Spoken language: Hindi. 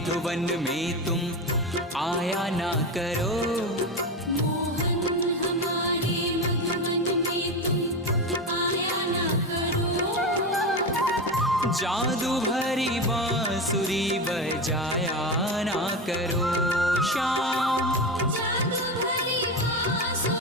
मधुवन में तुम आया ना करो। मोहन हमारे मधुवन में तुम आया ना करो। जादू भरी बांसुरी बजाया ना करो। श्याम